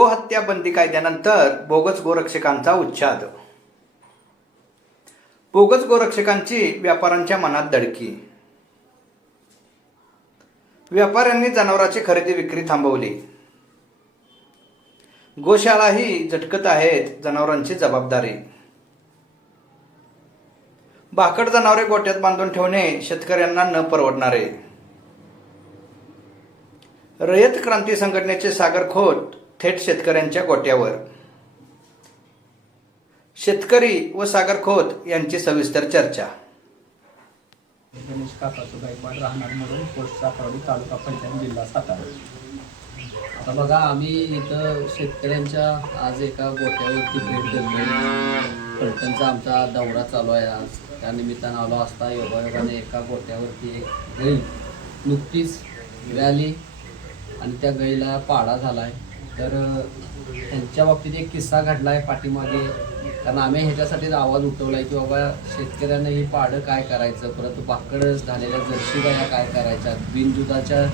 गोहत्या बंदी कायद्यानंतर bogus गोरक्षकांचा उच्छाद. Bogus गोरक्षकांची व्यापाऱ्यांच्या मनात धडकी. व्यापाऱ्यांनी जनावरांची खरेदी विक्री थांबवली. गोशालाही झटकत आहेत जनावरांची जबाबदारी. भाकड जनावरे गोट्यात बांधून ठेवणे शेतकऱ्यांना न परवडणारे. रयत क्रांती संघटनेचे सागर खोट थेट शेतकऱ्यांच्या गोट्यावर. शेतकरी व सागर खोत यांची सविस्तर चर्चा. गणेश गायकवाड राहणार म्हणून पोस्ट तालुका पंचायत जिल्हा सातारा. आता बघा आम्ही इथं शेतकऱ्यांच्या आज एका गोट्यावरती भेट देतोय. फलटणचा आमचा दौरा चालू आहे आज. त्यानिमित्तानं आलो असता योगायोगाने एका गोट्यावरती एक गैल नुकतीच रॅली आणि त्या गाईला पाडा झाला आहे तर त्यांच्या बाबतीत एक किस्सा घडला आहे पाठीमागे. कारण आम्ही ह्याच्यासाठीच आवाज उठवला आहे की बाबा शेतकऱ्यांना ही पाडं काय करायचं? परत भाकड झालेल्या जर्शी गाया काय करायच्या? बिनदुधाच्या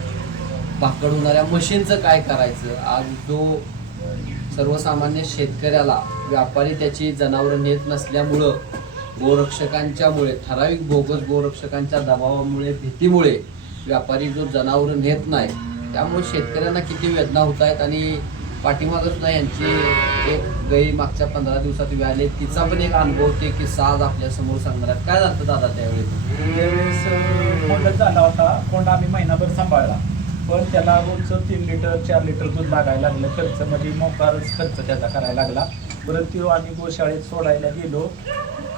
भाकड होणाऱ्या मशीनचं काय करायचं? आज जो सर्वसामान्य शेतकऱ्याला व्यापारी त्याची जनावरं नेत नसल्यामुळं गोरक्षकांच्यामुळे ठराविक बोगस गोरक्षकांच्या दबावामुळे भीतीमुळे व्यापारी जो जनावरं नेत नाही त्यामुळे शेतकऱ्यांना किती वेदना होत आहेत आणि पाठीमागं सुद्धा यांची एक गई मागच्या पंधरा दिवसात व्याले तिचा पण एक अनुभव ते की साज आपल्यासमोर सांगणार आहेत. काय झालं दादा त्यावेळी? त्यावेळेस अं, कोंडच झाला होता. कोंड आम्ही महिनाभर सांभाळला. पण त्याला रोजचं तीन लिटर चार लिटर दूध लागायला लागलं. खर्च म्हणजे मोकारच खर्च त्याचा करायला लागला. परत तो आम्ही गोशाळेत सोडायला गेलो.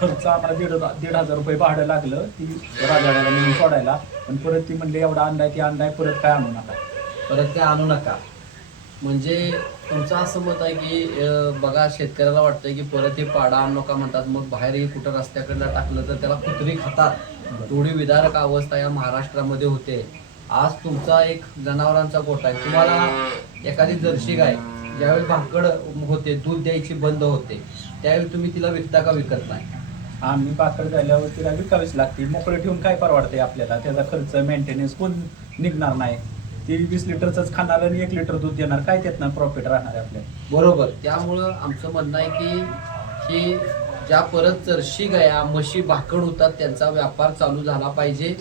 खर्च आम्हाला दीड दीड हजार रुपये भाडं लागलं ती राजाड्याला नेऊन सोडायला. पण परत ती म्हणली एवढा अंडाय ती अंडाय परत काय आणू नका. परत ते आणू नका. म्हणजे तुमचं असं मत आहे की बघा शेतकऱ्याला वाटतंय की परत हे पाडा आणू नका म्हणतात. मग बाहेरही कुठं रस्त्याकडला टाकलं तर त्याला कुत्री खातात. थोडी विदारक अवस्था या महाराष्ट्रामध्ये होते. आज तुमचा एक जनावरांचा गोठा आहे. तुम्हाला एखादी जर्शी गाय ज्यावेळी भाकड होते दूध द्यायची बंद होते त्यावेळी तुम्ही तिला विकता का विकत नाही? आम्ही भाकड झाल्यावर तिला विकावीच लागते मोकळं ठेवून काय परवडते आपल्याला? त्याचा खर्च मेंटेनन्स कोण निघणार नाही. ती वीस लिटरचंच खाणार आणि एक लिटर दूध देणार. काय त्यातनं प्रॉफिट राहणार आहे आपल्याला बरोबर. त्यामुळं आमचं म्हणणं आहे की की ज्या परत जर्शी गया म्हशी भाकड होतात त्यांचा व्यापार चालू झाला पाहिजे.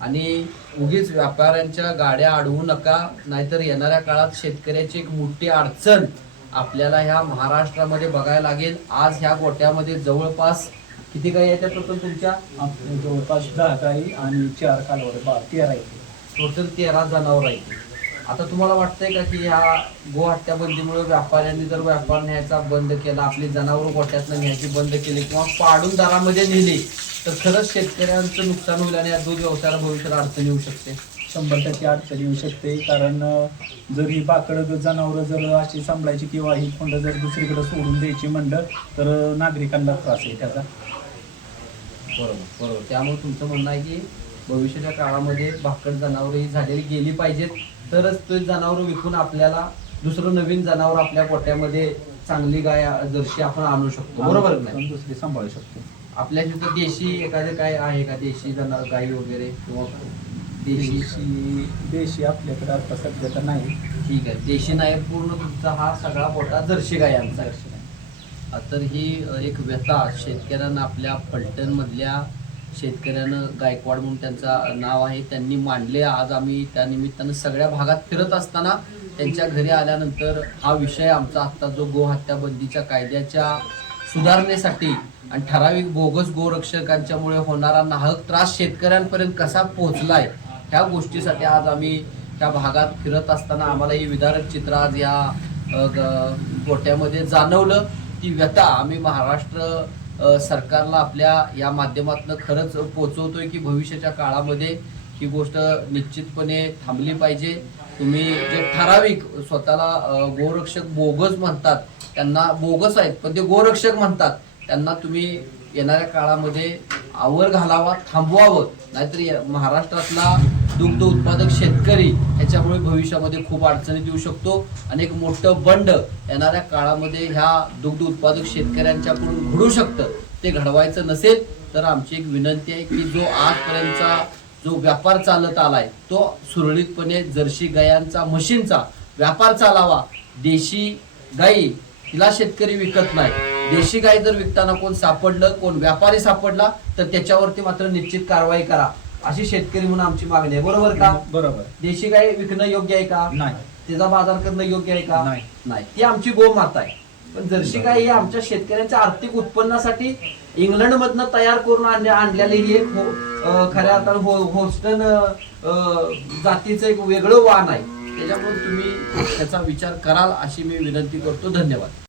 आणि उगीच व्यापाऱ्यांच्या गाड्या अडवू नका. नाहीतर येणाऱ्या काळात शेतकऱ्याची एक मोठी अडचण आपल्याला ह्या महाराष्ट्रामध्ये बघायला लागेल. आज ह्या गोट्यामध्ये जवळपास किती गाई येतात टोटल तुमच्या? आपल्या जवळपास दहा गाई आणि चार कालवड बा तेरा येते टोटल तेरा जनावर आहेत. आता तुम्हाला वाटतंय का की ह्या गोहत्या बंदीमुळे व्यापाऱ्यांनी जर व्यापार न्यायचा बंद केला आपली जनावर गोट्यातनं न्यायची बंद केली किंवा पाडून दरामध्ये नेली तर खरंच शेतकऱ्यांचं नुकसान होईल आणि या दूध व्यवसायाला भविष्यात अडचण येऊ शकते? शंभर टक्के अडचण येऊ शकते. कारण जर ही पाकड जनावरं जर अशी सांभाळायची किंवा ही खोंड जर दुसरीकडे सोडून द्यायची म्हणलं तर नागरिकांना त्रास आहे त्याचा. बरोबर बरोबर. त्यामुळे तुमचं म्हणणं आहे की भविष्याच्या काळामध्ये भाकड जनावरं ही झालेली गेली पाहिजेत. तरच ते जनावरं विकून आपल्याला दुसरं नवीन जनावर आपल्या गोट्यामध्ये चांगली गाय जर्शी आपण आणू शकतो. बरोबर नाही? दुसरी सांभाळू शकतो. आपल्या तिथं देशी एखादे काय आहे का? देशी जनावर गाई वगैरे किंवा देशी? देशी देशी आपल्याकडे आता सध्या तर नाही. ठीक आहे. देशी नाही पूर्ण तुमचा हा सगळा मोठा जर्शी गायांचा आहे. तर ही एक व्यथा शेतकऱ्यांना आपल्या फलटणमधल्या शेतकऱ्यानं गायकवाड म्हणून त्यांचं नाव आहे त्यांनी मांडले. आज आम्ही त्या निमित्तानं सगळ्या भागात फिरत असताना त्यांच्या घरी आल्यानंतर हा विषय आमचा आत्ता जो गोहत्या बंदीच्या कायद्याच्या सुधारणेसाठी आणि ठराविक बोगस गोरक्षकांच्यामुळे होणारा नाहक त्रास शेतकऱ्यांपर्यंत कसा पोहोचलाय ह्या गोष्टीसाठी आज आम्ही त्या भागात फिरत असताना आम्हाला ही विदारक चित्र आज या ग- गोट्यामध्ये जाणवलं. ती व्यथा आम्ही महाराष्ट्र सरकारला आपल्या या माध्यमातून खरंच पोचवतोय की भविष्याच्या काळामध्ये ही गोष्ट निश्चितपणे थांबली पाहिजे. तुम्ही जे ठराविक स्वतःला गोरक्षक बोगस म्हणतात त्यांना बोगस आहेत पण ते गोरक्षक म्हणतात. त्यांना तुम्ही येणाऱ्या काळामध्ये आवर घालावा थांबवावं. नाहीतर महाराष्ट्रातला दुग्ध उत्पादक शेतकरी याच्यामुळे भविष्यामध्ये खूप अडचणीत येऊ शकतो. आणि एक मोठं बंड येणाऱ्या काळामध्ये ह्या दुग्ध उत्पादक शेतकऱ्यांच्याकडून घडू शकतं. ते घडवायचं नसेल तर आमची एक विनंती आहे की जो आजपर्यंतचा जो व्यापार चालत आलाय तो सुरळीतपणे जर्शी गायांचा म्हशींचा व्यापार चालावा. देशी गाई तिला शेतकरी विकत नाही देशी गाय जर विकताना कोण सापडलं कोण व्यापारी सापडला तर त्याच्यावरती मात्र निश्चित कारवाई करा. अशी शेतकरी म्हणून आमची मागणी आहे. बरोबर का? बरोबर. देशी गाय विकणं योग्य आहे का? नाही. त्याचा बाजार करणं योग्य आहे का? नाही. नाही. ती आमची गोमाता आहे. पण जर्सी गाय ही आमच्या शेतकऱ्यांच्या आर्थिक उत्पन्नासाठी इंग्लंड मधनं तयार करून आणलेली ही एक हो- अं, खऱ्या अर्थानं हो होस्टन जातीचं एक वेगळं वाण आहे. त्याच्यामुळे तुम्ही त्याचा विचार कराल अशी मी विनंती करतो. धन्यवाद.